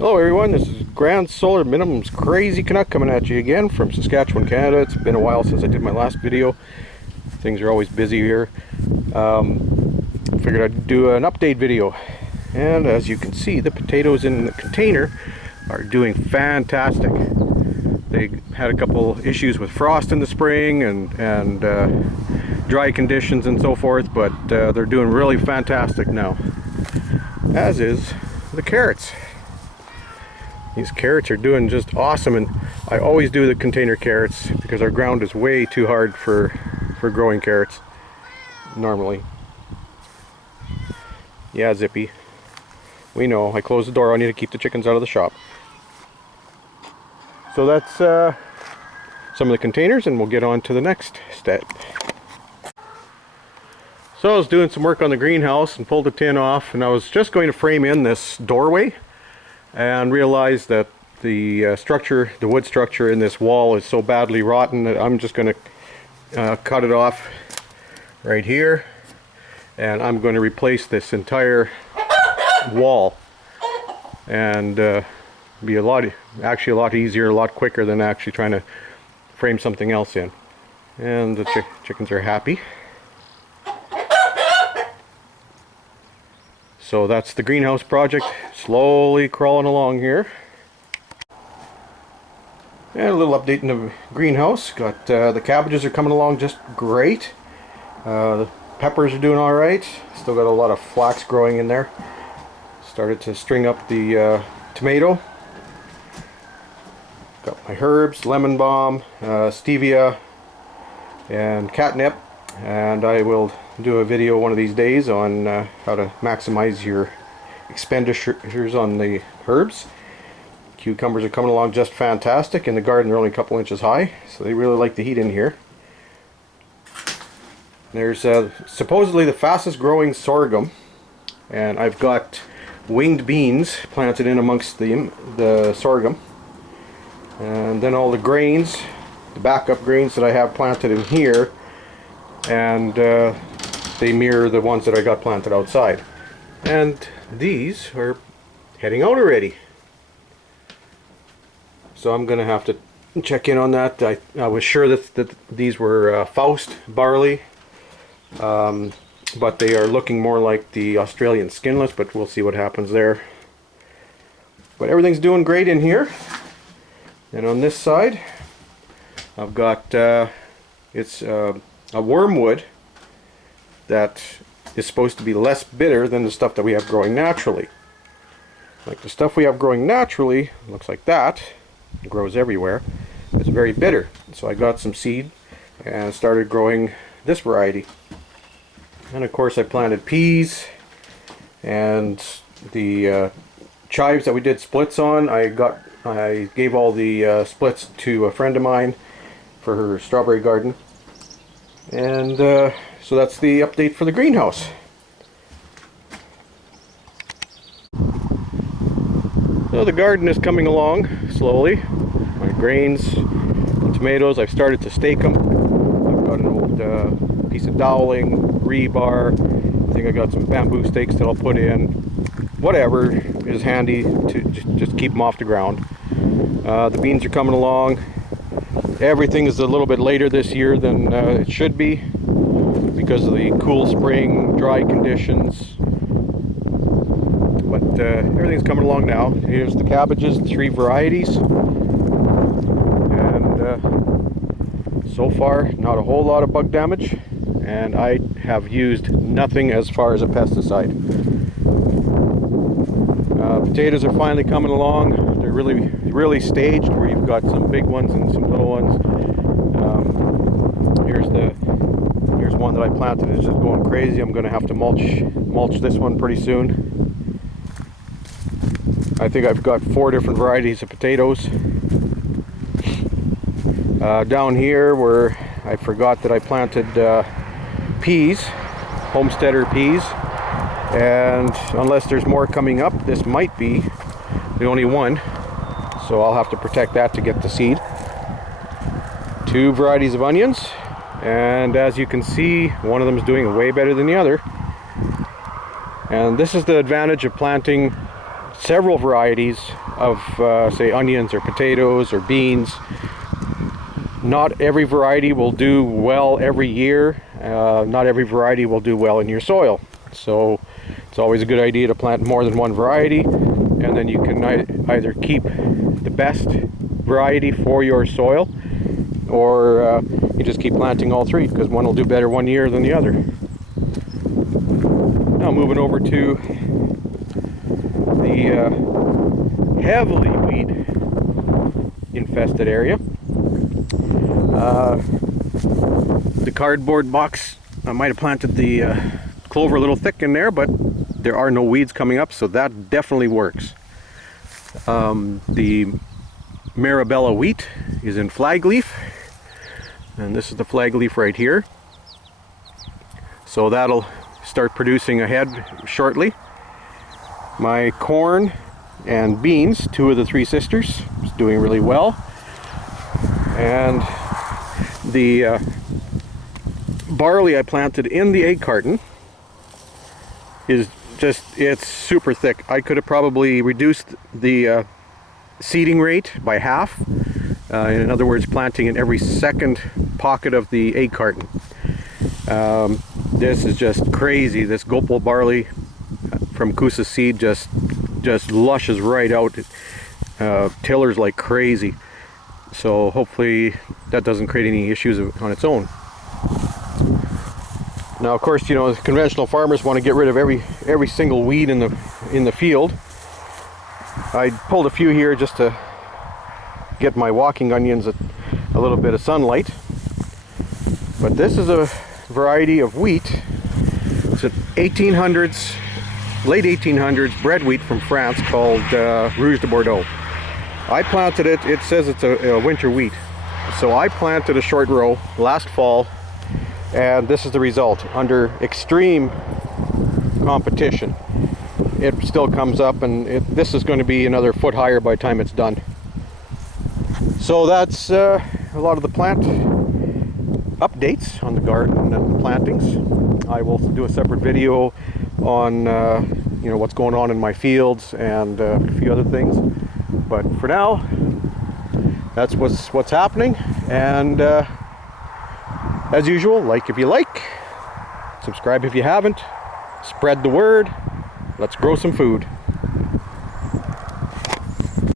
Hello everyone, this is Grand Solar Minimum's Crazy Canuck coming at you again from Saskatchewan, Canada. It's been a while since I did my last video. Things are always busy here. Figured I'd do an update video. And as you can see, the potatoes in the container are doing fantastic. They had a couple issues with frost in the spring and dry conditions and so forth, but they're doing really fantastic now. As is the carrots. These carrots are doing just awesome, and I always do the container carrots because our ground is way too hard for growing carrots normally. Yeah, Zippy. We know, I closed the door, I need to keep the chickens out of the shop. So that's some of the containers, and we'll get on to the next step. So I was doing some work on the greenhouse and pulled the tin off, and I was just going to frame in this doorway and realized that the structure, the wood structure in this wall is so badly rotten that I'm just going to cut it off right here, and I'm going to replace this entire wall, and be actually a lot easier, a lot quicker than actually trying to frame something else in. And the chickens are happy. So that's the greenhouse project, slowly crawling along here. And a little update in the greenhouse. Got the cabbages are coming along just great. The peppers are doing all right. Still got a lot of flax growing in there. Started to string up the tomato. Got my herbs, lemon balm, stevia, and catnip. And I will do a video one of these days on how to maximize your expenditures on the herbs. Cucumbers are coming along just fantastic. In the garden they're only a couple inches high, so they really like the heat in here. There's supposedly the fastest growing sorghum, and I've got winged beans planted in amongst the sorghum. And then all the grains, the backup grains that I have planted in here, and they mirror the ones that I got planted outside. And these are heading out already. So I'm gonna have to check in on that. I was sure that these were Faust barley, but they are looking more like the Australian skinless, but we'll see what happens there. But everything's doing great in here. And on this side I've got it's a wormwood that is supposed to be less bitter than the stuff that we have growing naturally. Like the stuff we have growing naturally looks like that. It grows everywhere. It's very bitter. So I got some seed and started growing this variety. And of course I planted peas, and the chives that we did splits on, I gave all the splits to a friend of mine for her strawberry garden. And so that's the update for the greenhouse. So the garden is coming along slowly. My grains and tomatoes, I've started to stake them. I've got an old piece of doweling, rebar. I think I got some bamboo stakes that I'll put in. Whatever is handy to just keep them off the ground. The beans are coming along. Everything is a little bit later this year than it should be because of the cool spring, dry conditions. But everything's coming along now. Here's the cabbages, 3 varieties. And so far, not a whole lot of bug damage. And I have used nothing as far as a pesticide. Potatoes are finally coming along. They're really staged, where you've got some big ones and some little ones. Here's one that I planted. It's just going crazy. I'm going to have to mulch this one pretty soon. I think I've got 4 different varieties of potatoes. Down here, where I forgot that I planted peas, homesteader peas. And unless there's more coming up, this might be the only one, so I'll have to protect that to get the seed. 2 varieties of onions, and as you can see, one of them is doing way better than the other. And this is the advantage of planting several varieties of say onions or potatoes or beans. Not every variety will do well every year. Not every variety will do well in your soil. So it's always a good idea to plant more than one variety, and then you can either keep the best variety for your soil, or you just keep planting all three, because one will do better one year than the other. Now moving over to the heavily weed infested area. The cardboard box, I might have planted the clover a little thick in there, but there are no weeds coming up, so that definitely works. The Marabella wheat is in flag leaf, and this is the flag leaf right here. So that'll start producing ahead shortly. My corn and beans, two of the three sisters, is doing really well. And the barley I planted in the egg carton is just, it's super thick. I could have probably reduced the seeding rate by half. In other words, planting in every second pocket of the egg carton. This is just crazy. This Gopal barley from Coosa Seed just lushes right out. Tillers like crazy. So hopefully that doesn't create any issues on its own. Now, of course, you know, conventional farmers want to get rid of every single weed in the field. I pulled a few here just to get my walking onions a little bit of sunlight. But this is a variety of wheat. It's an 1800s, late 1800s bred wheat from France called Rouge de Bordeaux. I planted it. It says it's a winter wheat. So I planted a short row last fall, and this is the result. Under extreme competition, it still comes up, and this is going to be another foot higher by the time it's done. So that's a lot of the plant updates on the garden and the plantings. I will do a separate video on you know, what's going on in my fields and a few other things. But for now, that's what's happening. And as usual, like if you like, subscribe if you haven't, spread the word. Let's grow some food.